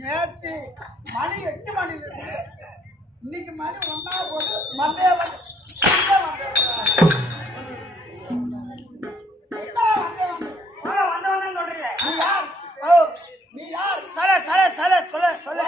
நேற்று மணி 8 மணில இருந்து இன்னைக்கு மணி 1 போது மண்டையா நீ யார் சொல்ல சொல்ல சொல்ல சொல்ல சொல்ல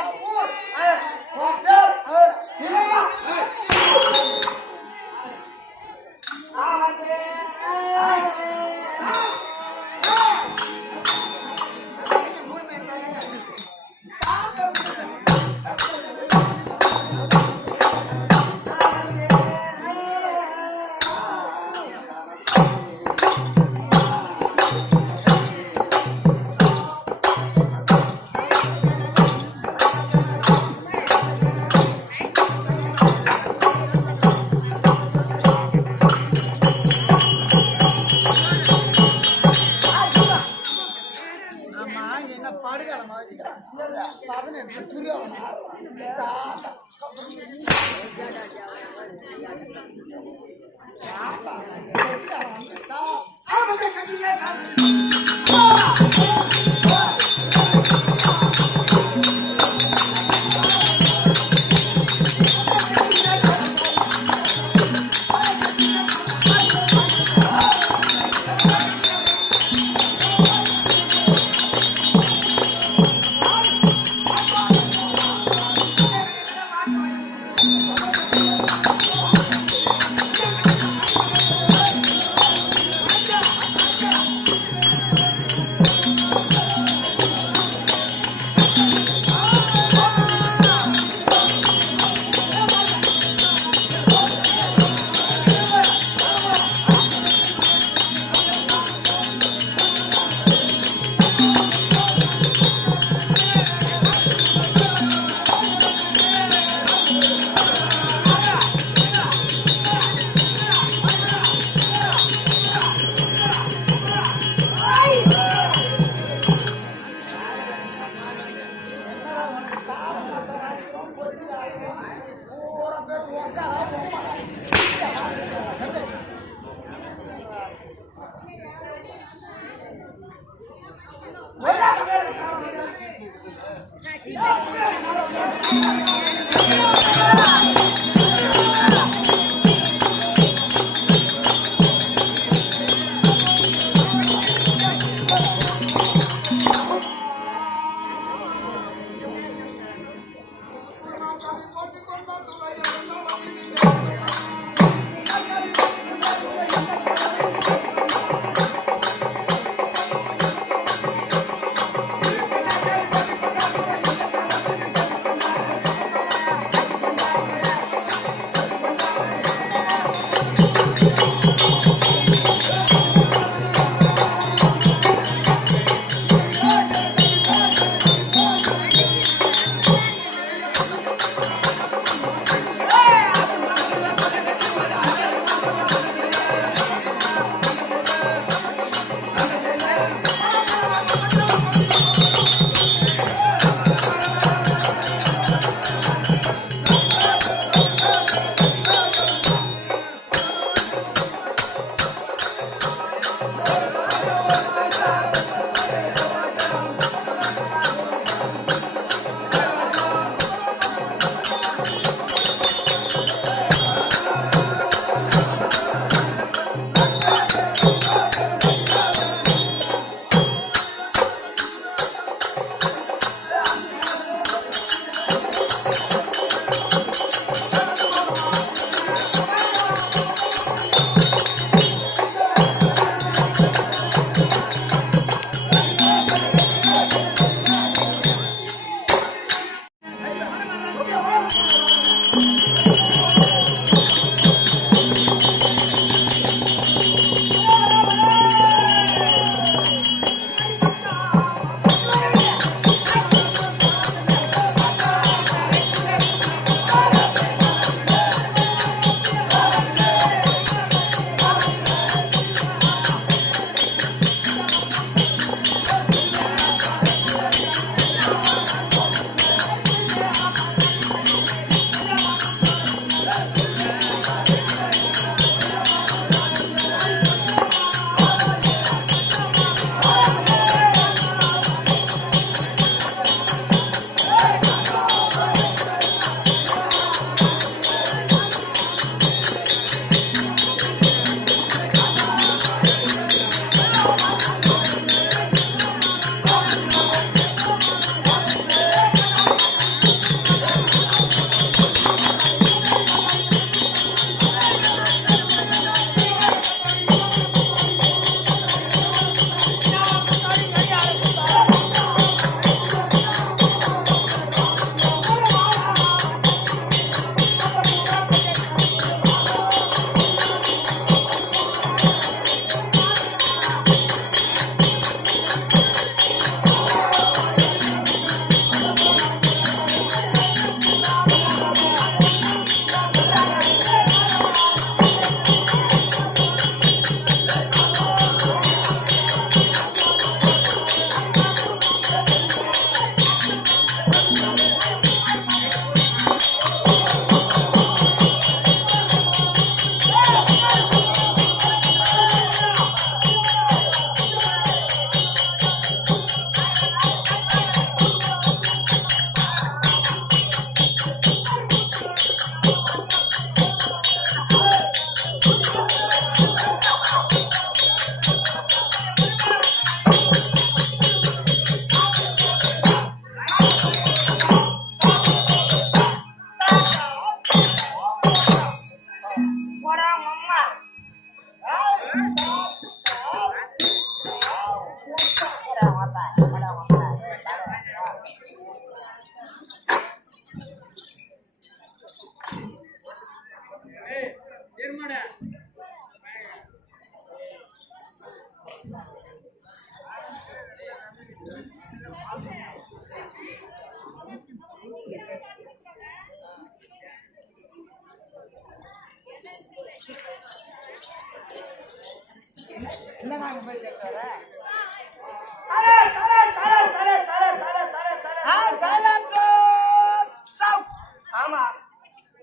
ஆமா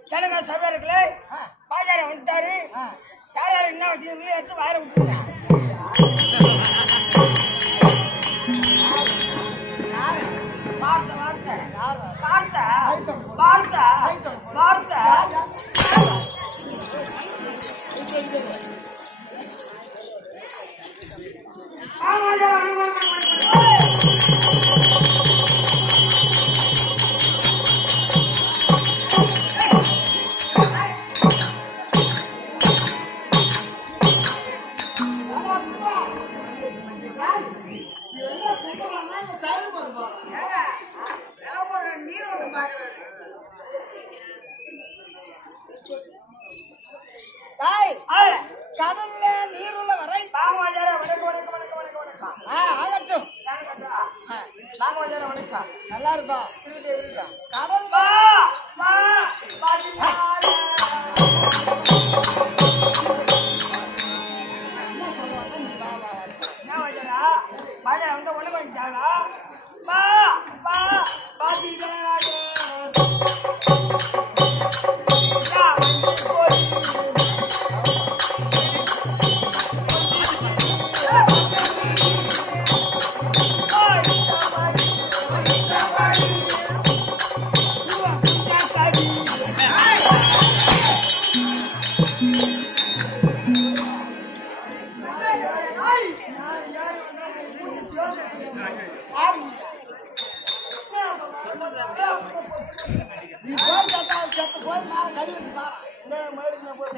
ஜனங்க சபை இருக்குல்ல பாஜார வந்துட்டாரு யார் யார் என்ன வச்சு எடுத்து வயர விட்டுருங்க கடல்ல நீருள்ள வரை ஆகட்டும் வணக்கம் நல்லா இருப்பா இருக்கா கடல் பாஜா வந்து ஒண்ணு பண்ணிட்டாங்களா வா வா பாத்தீங்களா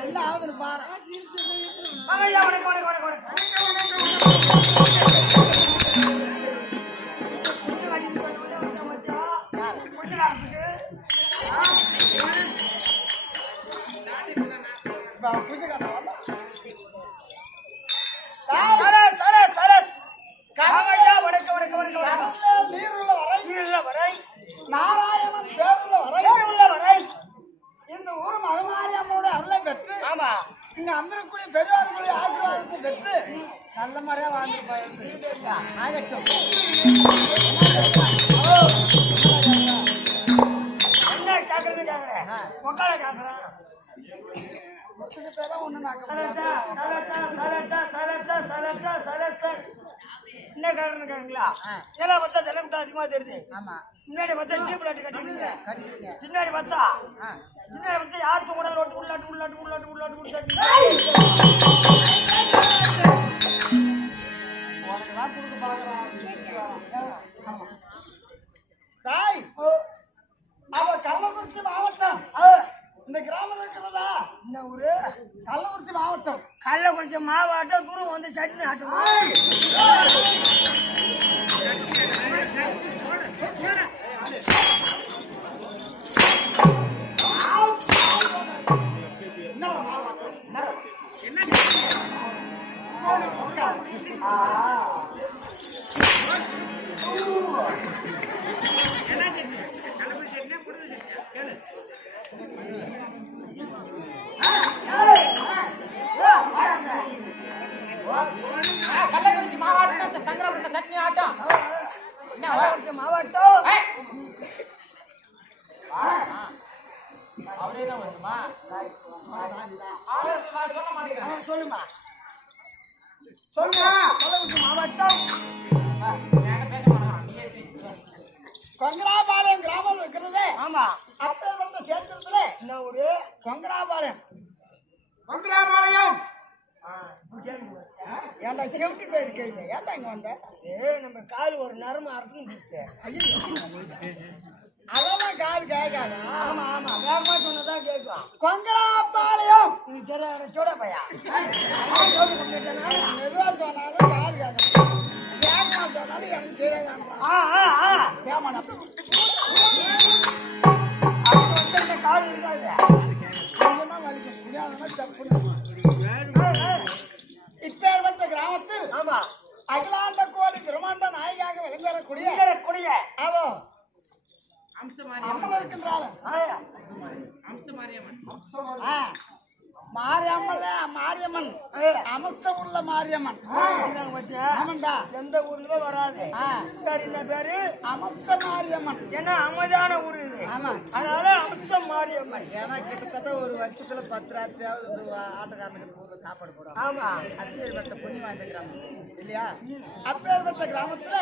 என்ன ஆகுதுன்னு பாரு பூஜை காமையா வணக்கம் வணக்கம் வணக்கம். நீருள்ள வரை நாராயணன் பேருள்ள வரை இந்த ஊர் மகமாரி அம்மனோட அருளை பெற்று ஆமா இங்க அமரக்கூடிய பெரியார்களுடைய ஆசீர்வாதத்தை பெற்று நல்ல முறையா வாழ்ந்து போயிருந்து ஆகட்டும். என்ன கேக்குறது கேக்குறேன் உக்கால கேக்குறேன். ஒண்ணு என்ன காரணம் கேக்குங்களா? ஏன்னா பார்த்தா ஜனக்கூட்டம் அதிகமா தெரியுது. ஆமா முன்னாடி பார்த்தா டியூப் லைட் கட்டிடுங்க. கட்டிங்க பின்னாடி பார்த்தா யாருக்கு கூட ரோட்டு உள்ளாட்டு உனக்குதான் கொடுக்க பாக்குறான். தாய் அவ கள்ளக்குறிச்சி மாவட்டம் இந்த கிராமம் இருக்கிறதா? இந்த ஊரு கள்ளக்குறிச்சி மாவட்டம். கள்ளக்குறிச்சி மாவட்டம் குரு வந்து சட்னி ஆட்டும். கள்ளக்குறிச்சி மாவட்டம் சங்கரபுரம் சட்னி ஆட்டம் மாவட்டம் அவரே தான் வருமா சொல்ல மாட்டேங்கிறேன். சொல்லுமா மாவட்டம் பேச மாட்டேன். கொங்கராபாளையம் கிராமம் இருக்கிறது. ஆமா அப்ப வந்து சேர்க்கிறதுல என்ன ஊரு? கொங்கராபாளையம். மந்திராபாளையம் ஏன்டா செவிட்டு போயிருக்க ஏன்டா இங்க வந்த? நம்ம கால் ஒரு நரம்பு அறுத்துன்னு கொடுத்து. ஐயோ அதெல்லாம் காது கேட்காதா? ஆமா ஆமா வேகமா சொன்னதான் கேட்கும். கொங்கராபாளையம் இது தெரியல சோட பையா மெதுவா சொன்னாலும் காது கேட்கணும். வேகமா சொன்னாலும் எனக்கு தெரியாதான்ப்பா. ஏமாடா கால் இருக்காது. கொஞ்சமா வலிக்கும். முடியாதுன்னா தப்புன்னு. இப்பேற்பட்ட கிராமத்தில் ஆமா அகிலாண்ட கோடி பிரம்மாண்ட நாயகியாக விளங்கக்கூடிய குடிய அதோ அம்சமாரியம்மன் அம்மன் இருக்கின்றாள். அம்சமாரியம்மன் மாரியம்மன் அம்சம் உள்ள மாரியம்மன். ஆமாண்டா எந்த ஊர்லயுமே வராது. சரி என்ன பேரு? அம்ச மாரியம்மன். ஏன்னா அமைதியான ஊர் இது. ஆமா அதனால அம்சம் மாரியம்மன். ஏன்னா கிட்டத்தட்ட ஒரு வருஷத்துல 10 ராத்திரியாவது இந்த ஆட்டக்காரனுக்கு ஊர்ல சாப்பாடு போடும். ஆமா அப்பேற்பட்ட புண்ணியம் வாய்ந்த கிராமம் இல்லையா? அப்பேற்பட்ட கிராமத்துல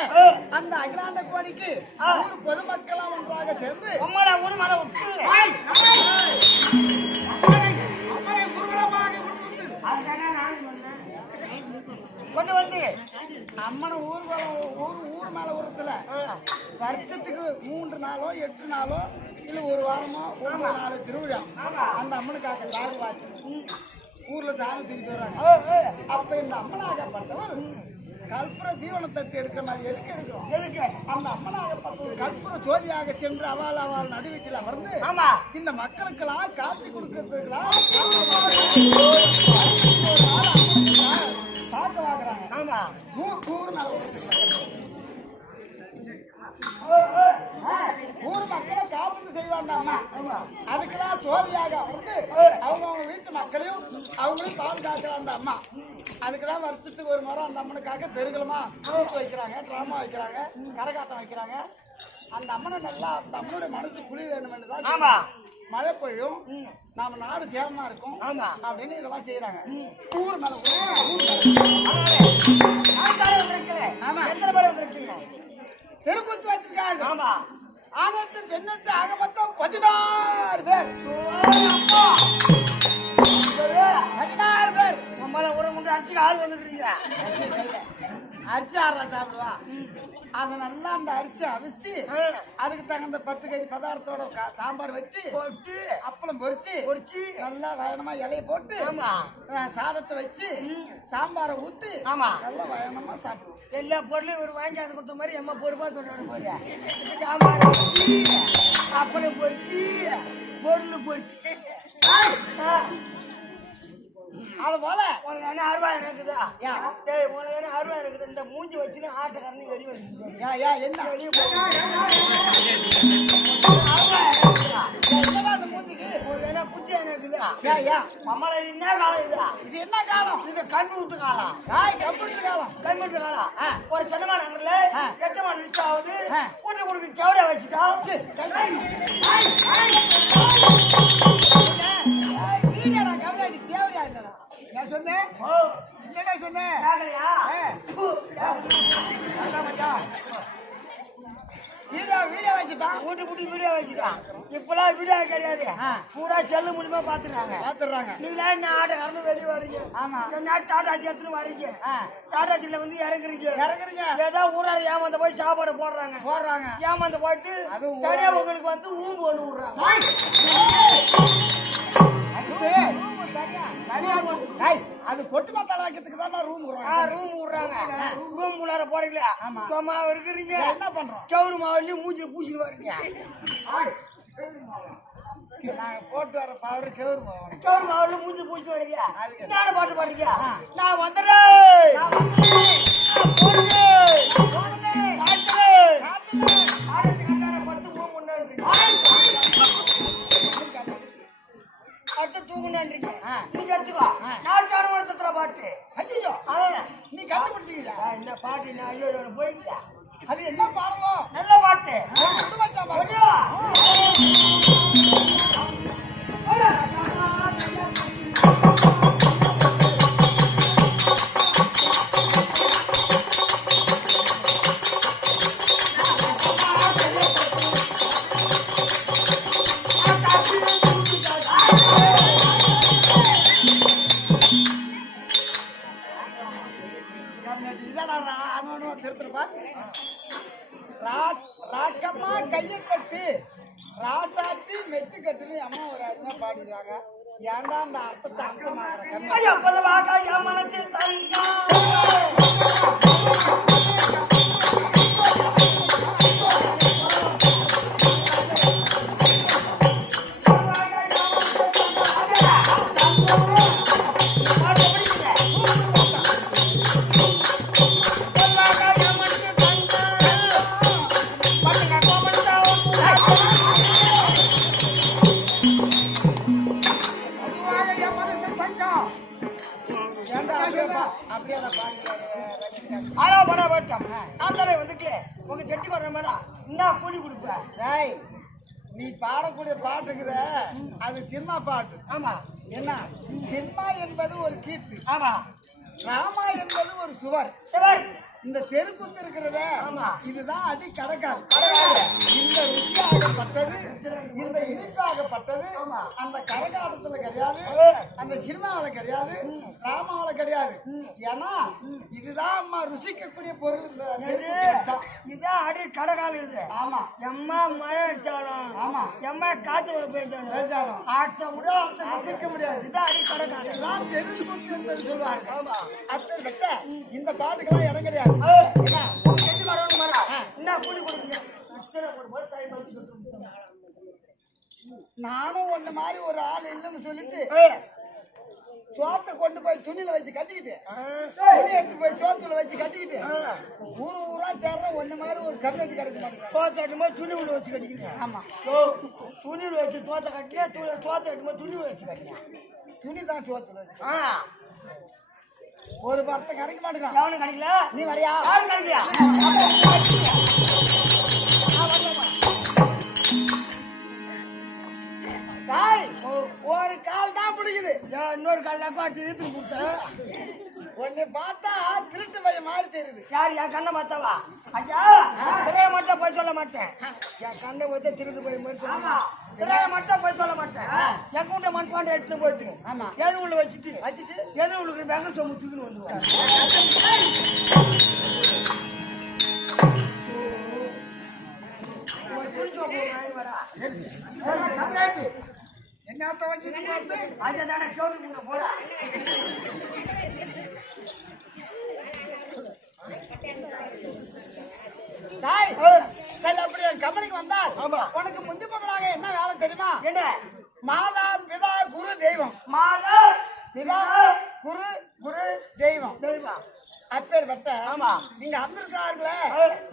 அந்த அகிலாண்ட கோடிக்கு ஊர் பொதுமக்கெல்லாம் ஒன்றாக சேர்ந்து உம்மள ஊர் மலை விட்டு கொண்டு வந்து அம்மனை ஊர் மேல உரத்துல வருஷத்துக்கு 3 நாளோ 8 நாளோ இல்ல ஒரு வாரமோ 9 நாள் திருவிழா அந்த அம்மனுக்காக சாகு வாக்கி ஊர்ல சாமி தூக்கிட்டு வர்றாங்க. அப்ப இந்த அம்மனாகப்பட்டவர் கற்பூர தீவன தட்டு எடுக்கிற மாதிரி எதுக்கு எடுக்கிறோம்? எதுக்கு? அந்த அம்மனாகப்பட்டவர் கற்பூர ஜோதியாக சென்று அவள் நடுவீட்டில் அமர்ந்து ஆமா இந்த மக்களுக்கெல்லாம் காட்சி கொடுக்கறதுக்கெல்லாம் சாக்க வாங்குறாங்க. ஆமா ஊர் மக்களை காப்பீடு செய்வாங்க. அதுக்கெல்லாம் சோதியாக வந்து அவங்க வீட்டு மக்களையும் அவங்களையும் பாதுகாக்கிற அந்த அம்மா அதுக்குதான் வருஷத்துக்கு ஒரு முறை அந்த அம்மனுக்காக பெருகலமா வைக்கிறாங்க, டிராமா வைக்கிறாங்க, கரகாட்டம் வைக்கிறாங்க. அந்த அம்மனை நல்லா அந்த அம்மனுடைய மனசு குழி வேணும் என்றுதான் மழை பொழியும், நாம நாடு சேவமா இருக்கும் அப்படின்னு இதெல்லாம் செய்யறாங்க. ஊர் மேல தெருக்கூத்து வச்சிருக்காங்க. ஆமா ஆனத்து பெண்ணட்டு ஆக மொத்தம் 16 பேர். 16 பேர் நம்மள ஒரு முறை அரிசிக்கு ஆள் வந்துருக்கீங்க. அரிசி ஆடுறா சாப்பிடுவா. அதை நல்லா அந்த அரிசி அவிச்சு அதுக்கு தகுந்த 10 கறி பதார்த்தோட சாம்பார் வச்சு போட்டு அப்பளம் பொரிச்சு நல்லா வயனமா இலையை போட்டு சாதத்தை வச்சு சாம்பாரை ஊத்தி நல்லா வயனமா சாப்பிடுவோம். எல்லா பொருளும் இவர் வாங்கி அது கொடுத்த மாதிரி அம்மா பொறுப்பா சொல்றாரு போது. சாம்பார் வச்சு அப்பளம் பொரிச்சு பொருள் பொரிச்சு அது போல உனக்கு என்ன அருவா இருக்குதா யா டேய் உனக்கு என்ன அருவா இருக்குது இந்த மூஞ்சி வச்சுன்னு ஆட்டக்காரனி வெளி வந்து யா யா என்ன வெளியே போய் என்னடா அந்த மூஞ்சிக்கு உனக்கு என்ன புத்தி என்ன இருக்குதா யா யா நம்மள என்ன காலம் இதா இது என்ன காலம் இது கம்ப்யூட்டர் காலம் கம்ப்யூட்டர் காலம் கம்ப்யூட்டர் காலம் ஒரு சினிமா நகர்ல எச்சமா நிச்சாவது ஆ. கூட்டி கொடுக்கு செவடியா வச்சுட்டான் வீடியோடா கவலை தேவையா இல்லடா நான் சொன்னேன் ஓ என்னடா சொன்னேன் கேக்கலையா வீடியோ வச்சுட்டான் கூட்டி கூட்டி வீடியோ வச்சுட்டான் இப்பெல்லாம் வீடியோ கிடையாது பூரா செல்லு மூலியமா பாத்துறாங்க பாத்துறாங்க நீங்களா என்ன ஆட்டக்காரனு வெளியே வர்றீங்க ஆமா என்ன டாடாச்சி எடுத்துன்னு வர்றீங்க டாடாச்சில வந்து இறங்குறீங்க இறங்குறீங்க ஏதோ ஊரால ஏமாந்த போய் சாப்பாடு போடுறாங்க ஏமாந்த போயிட்டு அதுவும் தனியா உங்களுக்கு வந்து ஊம்பு ஒண்ணு விடுறாங்க அது பொட்டு மாத்தால வைக்கிறதுக்கு தான் ரூம் ரூம் விடுறாங்க ரூம் உள்ளார போறீங்களா சும்மா இருக்கிறீங்க என்ன பண்றோம் கவுரு மாவுலயும் மூஞ்சில பூசிட்டு வர்றீங்க நாங்க போட்டு வர பவர் கேவரு கவுரு மாவுல மூஞ்சி பூசிட்டு வர்றீங்க அதுக்கு என்ன பாட்டு பாடுறீங்க நான் வந்துடுறேன் அடுத்து தூங்குனான்றீங்க நீங்க எடுத்துக்கோ நான் சாணம் பாட்டு ஐயோ நீ கண்டுபிடிச்சீங்களா என்ன பாட்டு நான் ஐயோ போய்க்குதா அது என்ன பாடுவோம் நல்ல பாட்டு குடும்பச்சா பாடு ராக்கம்மா கையை கட்டு ராசாத்தி மெட்டு கட்டுன்னு அம்மா ஒரு அருமை பாடிடுறாங்க ஏன்டா அந்த அர்த்தத்தை அர்த்தமாகற ஐயா பொதுவாக என் மனசு தன்னா நீ பாடக்கூடிய பாட்டுக்குற அது சினிமா பாட்டு ஆமா என்ன சினிமா என்பது ஒரு கீர்த்தி ஆமா ராமா என்பது ஒரு சுவர் சுவர் இந்த தெருக்குத்து இருக்கிறத ஆமா இதுதான் அடி கடக்கால் இந்த ருசியாகப்பட்டது இந்த இனிப்பாகப்பட்டது அந்த கரகாட்டத்துல கிடையாது அந்த சினிமாவில கிடையாது ராமாவில கிடையாது ஏன்னா இதுதான் அம்மா ருசிக்கக்கூடிய பொருள் இதுதான் அடி கடகால் இது ஆமா எம்மா மழை அடிச்சாலும் ஆமா எம்மா காத்து பேசாலும் ஆட்ட விட அசைக்க முடியாது இதுதான் அடி கடகால் இதுதான் தெரிஞ்சு கொடுத்து என்பது சொல்லுவாங்க ஆமா அப்பேற்பட்ட இந்த பாட்டுக்கெல்லாம் இடம் கிடையாது நானும் ஒண்ணு மாதிரி ஒரு ஆள் இல்லைன்னு சொல்லிட்டு சோத்தை கொண்டு போய் துணியில வச்சு கட்டிக்கிட்டு துணி எடுத்து போய் சோத்துல வச்சு கட்டிக்கிட்டு ஊரா தேர்ற ஒண்ணு மாதிரி ஒரு கம்யூனிட்டி கிடைக்க மாட்டேங்குது சோத்தை எட்டுமா துணி உள்ள வச்சு கட்டிக்கிறேன் ஆமா துணியில வச்சு சோத்தை கட்டினா சோத்தை எட்டுமா துணி வச்சு கட்டினேன் துணி தான் சோத்துல வச்சு ஒரு வார்த்தை கிடைக்க மாட்டேங்கிறான் எவனும் கிடைக்கல நீ வரையா யாரும் கிடைக்கலையா ஒரு கால் தான் பிடிக்குது இன்னொரு கால் அடிச்சு இழுத்து கொடுத்தேன் உன்னை பார்த்தா திருட்டு பையன் மாதிரி தெரியுது யார் என் கண்ணை பார்த்தாவா ஐயா திரைய மட்டும் போய் சொல்ல மாட்டேன் என் கண்ணை பார்த்து திருட்டு போய் மாதிரி சொல்லலாம் திரைய மட்டும் போய் சொல்ல மாட்டேன் என் கூட்ட மண்பாண்டை எடுத்துன்னு போயிட்டு ஆமா எது உள்ள வச்சுட்டு எது உங்களுக்கு பேங்க சொம்பு தூக்கின்னு வந்துருவாங்க என்ன அர்த்தம் வச்சு அதுதானே சோறு போல அப்படி கம்பெனிக்கு வந்தால் உனக்கு முந்தி முதலாக என்ன வேலை தெரியுமா என்ன மாதா பிதா குரு தெய்வம் மாதா பிதா குரு குரு தெய்வம் தெய்வம். அப்பேற்பட்ட ஆமா. நீங்க அமர்ந்திருக்காங்களே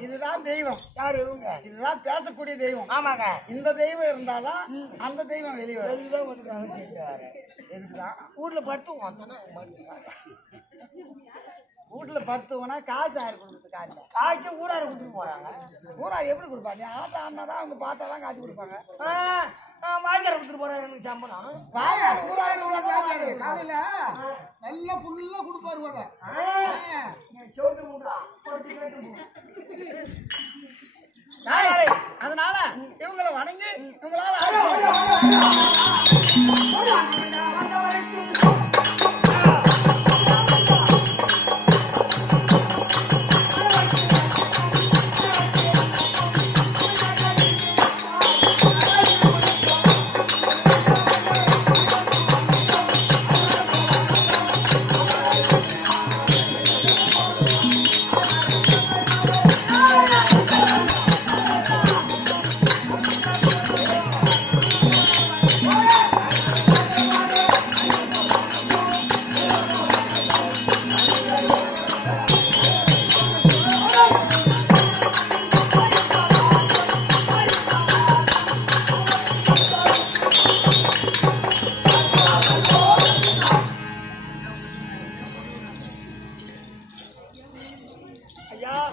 இதுதான் தெய்வம். யாரு இவங்க? இதுதான் பேசக்கூடிய தெய்வம். ஆமாங்க. இந்த தெய்வம் இருந்தாலும் அந்த தெய்வம் வெளியே வரும். இதுதான் வந்துருக்காங்க தெரியல. எதுக்குதான் வீட்டுல படுத்துவோம் தானே. வீட்டுல பத்துவனா காசு யாரு கொடுக்குறது? காசு காய்ச்சி ஊராரு கொடுத்துட்டு போறாங்க. ஊரார் எப்படி கொடுப்பாங்க? நீ ஆட்டம் ஆடினாதான் அவங்க பார்த்தாதான் காசு கொடுப்பாங்க. வாஜார கொடுத்துட்டு போறாரு எனக்கு சம்பளம். ஊரார் காலையில நல்லா புல்லா கொடுப்பாரு போத. சோட்டு மூடா அதனால இவங்களை வணங்கி இவங்களால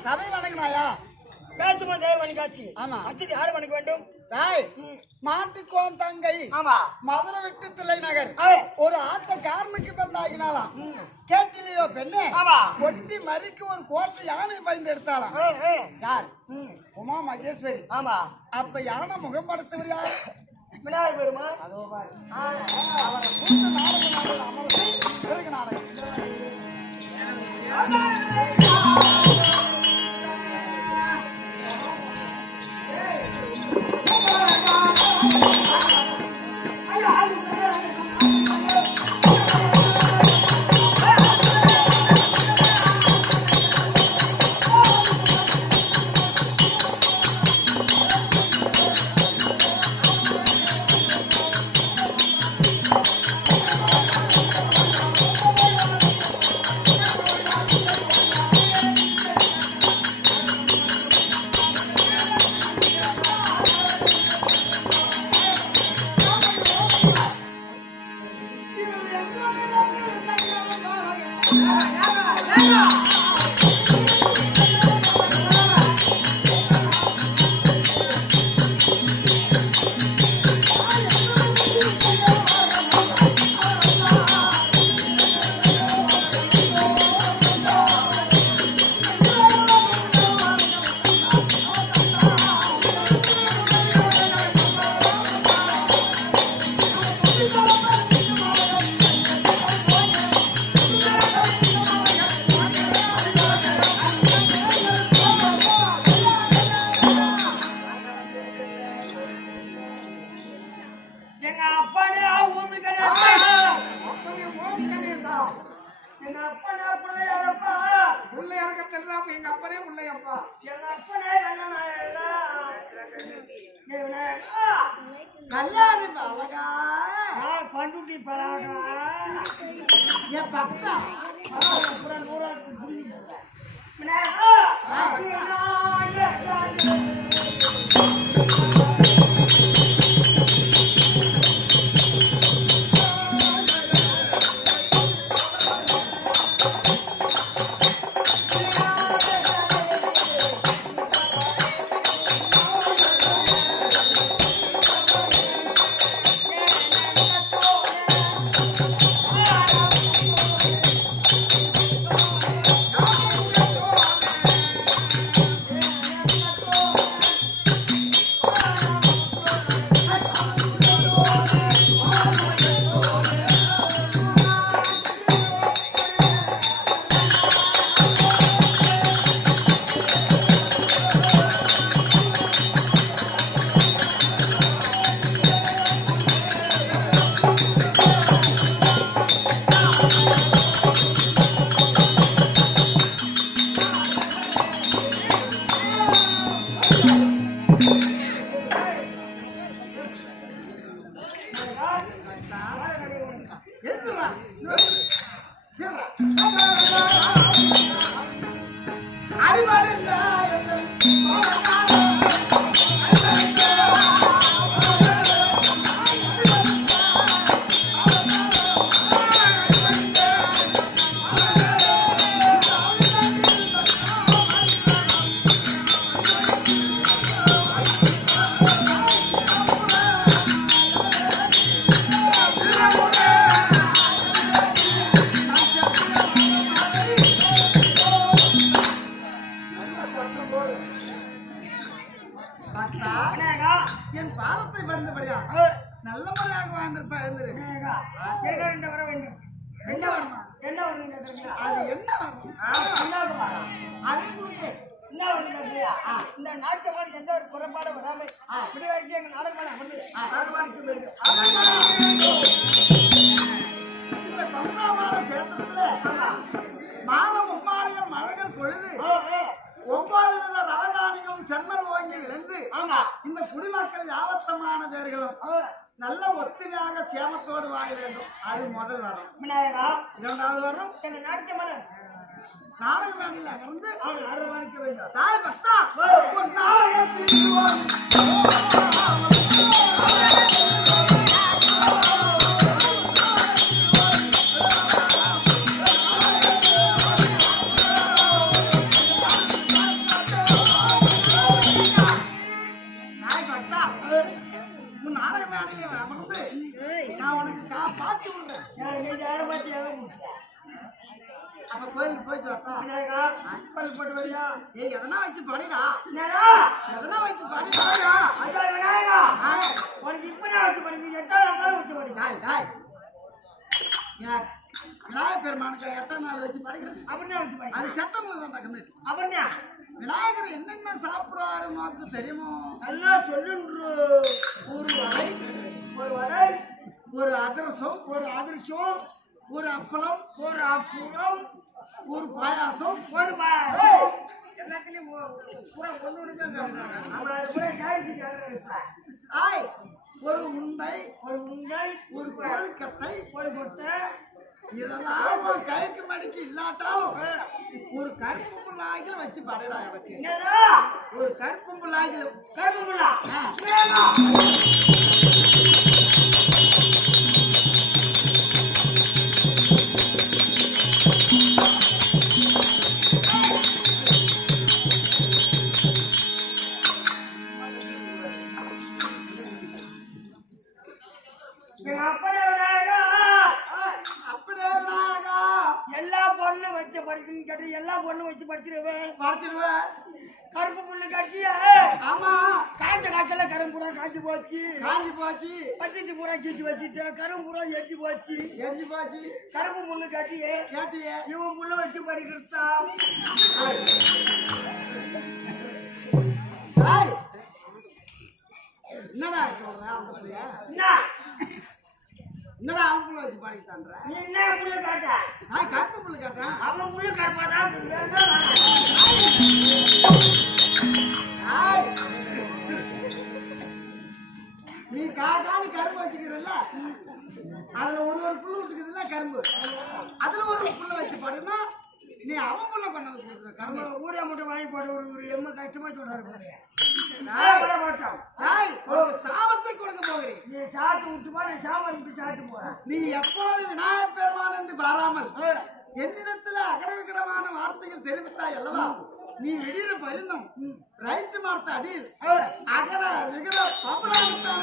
சபை வணங்கினாயா? பேசுமா தேவ வணிகாட்சி. ஆமா. அடுத்தது யாரு வணங்க வேண்டும்? மாட்டுக்கோன் தங்கை ஆமா. மதுரை விட்டு தில்லை நகர் ஏய். ஒரு ஆட்டக்காரனுக்கு பிறந்தாகினாலாம். கேட்டிலையோ பெண்ணே? ஆமா. கொட்டி மறிக்கு ஒரு கோட்டை யானை பயந்து எடுத்தாலாம். யார்? உமா மகேஸ்வரி. ஆமா. அப்ப யானை முகம் படுத்தவர் யார்? விநாயகர் பெருமா. அவரை கூட்டு நாடக அமர்த்தி பிறகு நாடகம் எங்க அப்பனே ஊமி கணேசா. எங்க அப்பனே பிள்ளையாரப்பா. புள்ளை இறக்க தெரியல எங்க அப்பனே புள்ளையப்பா. எங்க அப்பனே வெள்ளநாயகா. விநாயகா. கல்யாணி அழகா பண்டுட்டி பராகா. என் பக்தா விநாயகா. என் பாவத்தை வந்தபடியா நல்ல முறையாக வாழ்ந்திருப்பா எழுந்திரு. என்ன வர வேண்டும்? என்ன வருமா? என்ன வரும் கேட்கறீங்களா? அது என்ன வரும்? அதே கொடுத்து என்ன வரும் கேட்கறியா? இந்த நாட்டமான எந்த ஒரு குறைபாடு வராமல் இப்படி வரைக்கும் எங்க நாடகமான வந்து நாடகமானிக்க வேண்டும். இந்த பம்பாவாத சேத்திரத்துல மாதம் மும்மாறுகள் மழைகள் பொழுது 9 வித ரவதானிகளும் செம்மல் ஓங்கி விளைந்து இந்த குடிமக்கள் யாவத்தமான பேர்களும் நல்ல ஒத்துமையாக சேமத்தோடு வாழ வேண்டும். அது முதல் வரும். இரண்டாவது வரும் நாட்டமான நாடக வேலையில் அமர்ந்து நாடகமானிக்க வேண்டும். தாய் பக்தா ஒரு நாடகத்தில் நான் உனக்கு பார்த்து விடுறேன். அப்ப கோயிலுக்கு போயிட்டு வரா போட்டு வரியா? ஏய் எதனா வச்சு படிடா. எதனா வச்சு படிடா. உனக்கு இப்ப நான் வச்சு படிப்பீங்க. எட்டாவது வச்சு படிக்க விநாயகர் பெருமானுக்கு 8ஆம் நாள் வச்சு படிக்கிறேன். அப்படின்னா வச்சு படிக்க அது சட்டம் தான் கம்மிட்டி. அப்படின்னா விநாயகர் என்னென்ன சாப்பிடுவாரு நமக்கு தெரியுமோ? நல்லா சொல்லுன்று. ஒரு வடை, ஒரு அதிரசம், ஒரு அதிர்ஷ்டம், ஒரு அப்பளம், ஒரு அப்புறம், ஒரு பாயாசம், ஒரு பாயாசம். எல்லாத்துலயும் பூரா கொண்டு விடுங்க. ஒரு உண்டை, ஒரு உண்டை, ஒரு கொழுக்கட்டை, ஒரு கொட்டை, இதெல்லாம் ஒரு கைக்கு மடிக்கு இல்லாட்டாலும் ஒரு கருப்பு புல்லாகில வச்சு படைடா. எனக்கு ஒரு கருப்பு புல்லாகில கருப்பு புல்லா எல்லா பொண்ணும் வச்சு படிச்சிருவேன். கருப்பு புல்லு கட்டிய ஆமா காய்ச்ச காய்ச்சல கரும்பு பூரா காய்ச்சி போச்சு. பச்சை பூரா கீச்சு வச்சுட்டு கரும்பு பூரா எரிஞ்சு போச்சு. கருப்பு புல்லு கட்டியே இவன் புல்லு வச்சு படிக்கிறதா? என்னடா சொல்றேன் அந்த புள்ள? என்னடா அவன் புள்ள வச்சு பாடித்தான்ற? நீ என்ன புல்லு காட்ட? கருப்பு புல்லு காட்டான். அவன் புல்லு கருப்பாதான். நீ காக்கான்னு கரும்பு வச்சுக்கிறல்ல, அதுல ஒரு புல்லு விட்டுக்குதுல்ல கரும்பு, அதுல ஒரு புல்ல வச்சு பாடுனா நீ அவன் புல்ல கொண்டு வந்து கரும்பு ஊரே மட்டும் வாங்கி போட்டு ஒரு எம்ம கஷ்டமா சொல்றாரு பாரு. சாபத்தை கொடுக்க போகிறேன். நீ சாத்து விட்டுமா? நீ சாமன் விட்டு சாத்து போறேன். நீ எப்போது விநாயகர் பெருமான் என்று பாராமல் என்னிடத்துல அகடவிகடமான வார்த்தைகள் தெரிவித்தாய் அல்லவா? நீ வெளியில பரிந்தம் ரைட்டு மார்த்த அடியில் அகட விகட பபடாத்தான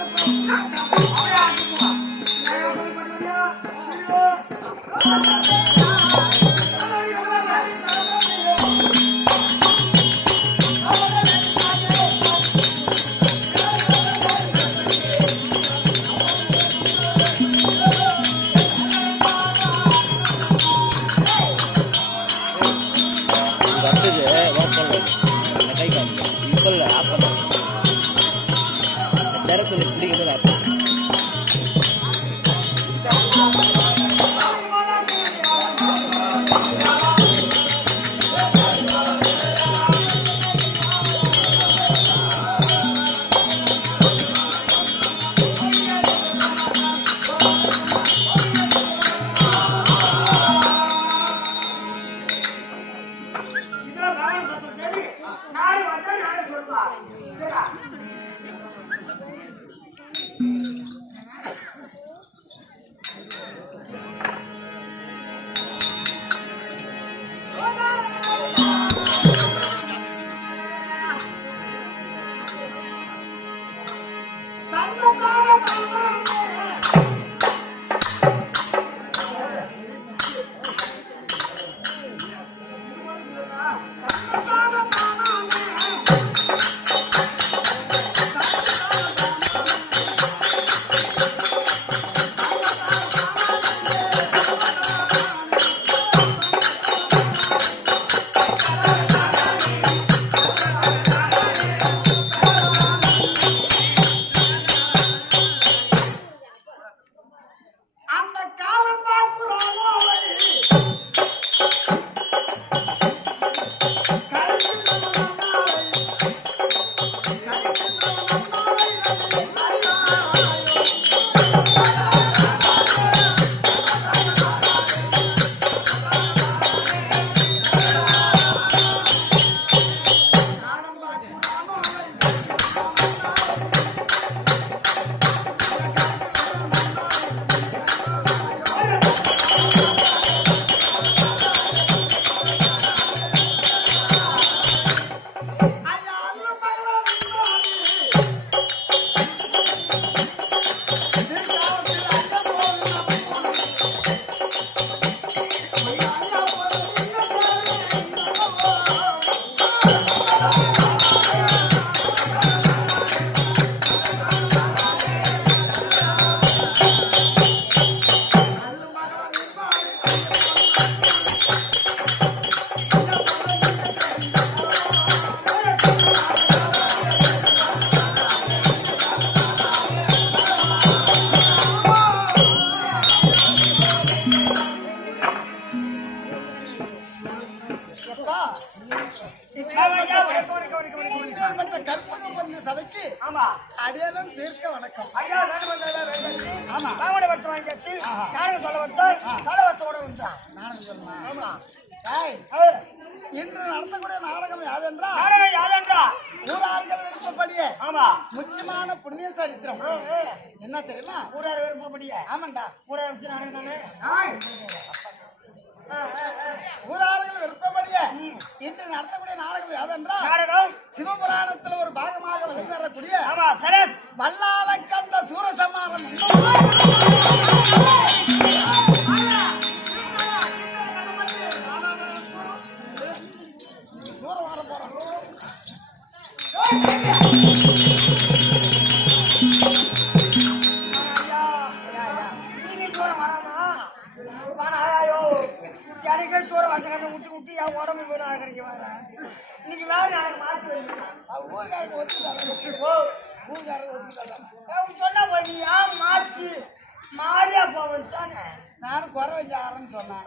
கற்பகம் பண்ண சபைக்கு ஆமா அடியாதான் தீர்க்க வணக்கம். ஐயா ஆமா காவடி வர்த்தம் வாங்கியாச்சு நாடகம் சொல்ல வந்தோம் தலவத்தோட வந்தான் நாடகம் சொன்னா ஆமா இன்று நடத்தக்கூடிய நாடகம் யாதென்றா நாடகம் யாதென்றா ஊரார்கள் விருப்பப்படியே ஆமா முக்கியமான புண்ணிய சரித்திரம் என்ன தெரியுமா? ஊரார் விருப்பப்படியே ஆமாண்டா ஊரார் வச்சு நாடகம் தானே ஊரார்கள் விருப்பப்படியே இன்று நடத்தக்கூடிய நாடகம் யாதென்றா நாடகம் சிவபுராணத்துல ஒரு பாகமாக விளங்கி வரக்கூடிய ஆமா சரஸ் வல்லால கண்ட சூரசம்மாரம் எனக்கே சோற வாசகத்தை விட்டு விட்டு என் உடம்பு போய் ஆகிறீங்க வர இன்னைக்கு வேற நாளைக்கு மாற்றி ஊருக்காரங்க ஒத்துக்கிட்டாங்க. ஊருக்காரங்க ஒத்துக்கிட்டாங்க. சொன்ன போய் ஏன் மாற்றி மாறியா போவன் தானே நானும் குறை வச்சு ஆரன்னு சொன்னேன்,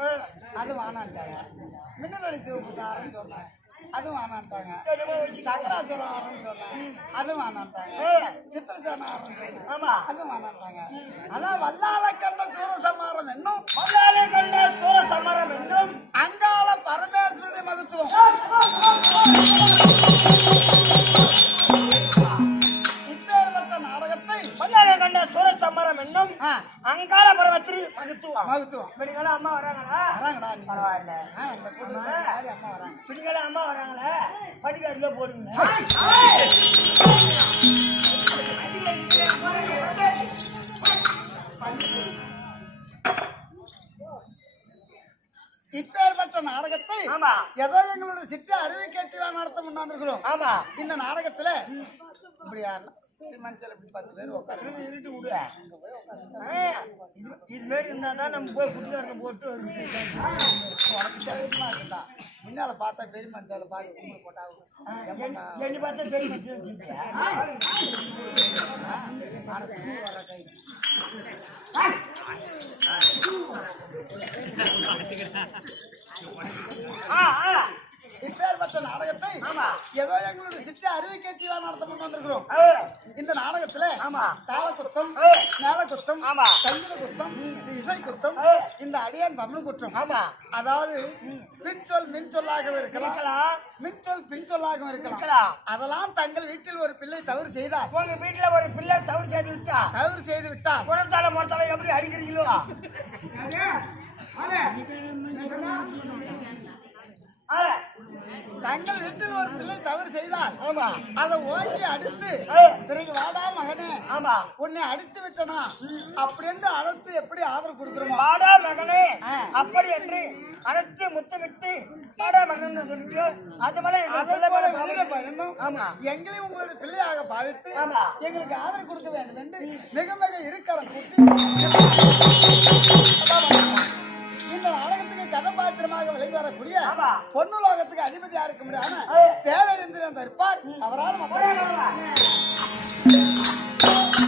அது வானான்ட்டாங்க. மின்னலி சிவப்பு சாரன்னு சொன்னேன், அது வானான்ட்டாங்க. சக்கராச்சுரம் ஆரன்னு சொன்னேன், அது வானான்ட்டாங்க. சித்திரச்சரண ஆரன்னு சொன்னேன், ஆமா அது வானான்ட்டாங்க. அதான் வல்லால கண்ட சூரசம்மாரம் என்னும் வல்லாலே கண்ட சோழ சமரம் என்னும் அங்காள பரமேஸ்வருடைய மகத்துவம். இப்பேற்பட்ட நாடகத்தை வல்லாலே கண்ட சோழ சமரம் என்னும் அங்காள பரமத்திரி மகத்துவம் மகத்துவம் பிடிங்களா அம்மா வராங்களா வராங்கடா நீ. பரவாயில்ல இந்த கூட்டத்துல அம்மா வராங்க. பிடிங்களா அம்மா வராங்களே படிக்காட்டுல போடுவீங்க இப்பேற்பட்ட நாடகத்தை ஆமா ஏதோ எங்களுடைய சிற்ற அறிவை கேட்டு நடத்த முன்னாந்துருக்கிறோம். ஆமா இந்த நாடகத்துல இப்படி மனுஷன் இப்படி 10 பேர் உட்காந்து இருட்டு விடு இது மாதிரி இருந்தாதான் நம்ம போய் குட்டிக்காரங்க போட்டு முன்னால பார்த்தா பெரிய மனுஷால பார்த்து கும்பல் போட்டாங்க. எண்ணி பார்த்தா பெரிய மனுஷன் வச்சுக்கியா இப்பேற்பட்ட நாடகத்தை ஆமா. ஏதோ எங்களுடைய சித்த அறிவை கேட்கலாம் நடத்த கொண்டு வந்திருக்கிறோம். இந்த நாடகத்துல ஆமா. தாள குத்தம், மேல குத்தம், ஆமா. சங்கீத குத்தம், இசை குத்தம், இந்த அடியான் தமிழ் குற்றம். ஆமா. அதாவது பின்சொல் மின்சொல்லாகவும் இருக்கலாம், இருக்கலாம். மின்சொல் பின்சொல்லாகவும் இருக்கலாம். இருக்கலாம். அதெல்லாம் தங்கள் வீட்டில் ஒரு பிள்ளை தவறு செய்தார், உங்க வீட்டுல ஒரு பிள்ளை தவறு செய்து விட்டா தவறு செய்து விட்டார். குணத்தால முறத்தால எப்படி அடிக்கிறீங்களோ தங்கள் வீட்டில் ஒரு பிள்ளை தவறு செய்தார். ஆமா. அதை ஓங்கி அடித்து பிறகு வாடா மகனே ஆமா. உன்னை அடித்து விட்டனா அப்படின்னு அழைத்து எப்படி ஆதரவு கொடுக்குறோமோ பாடா மகனே அப்படி என்று அழைத்து முத்தமிட்டு பாடா மகன் சொல்லிட்டு அது மேல அதை போல வெளியில பயந்தும் ஆமா. எங்களையும் உங்களுடைய பிள்ளையாக பாவித்து ஆமா. எங்களுக்கு ஆதரவு கொடுக்க வேண்டும் என்று மிக மிக இருக்கரம் கூட்டி இந்த நாடகத்துக்கு கதாபாத்திரமாக விளங்கி வரக்கூடிய ஆமா. பொன்னுலோகத்துக்கு அதிபதியா இருக்க முடியாம தேவேந்திரன் இருப்பார். அவரால் மக்கள்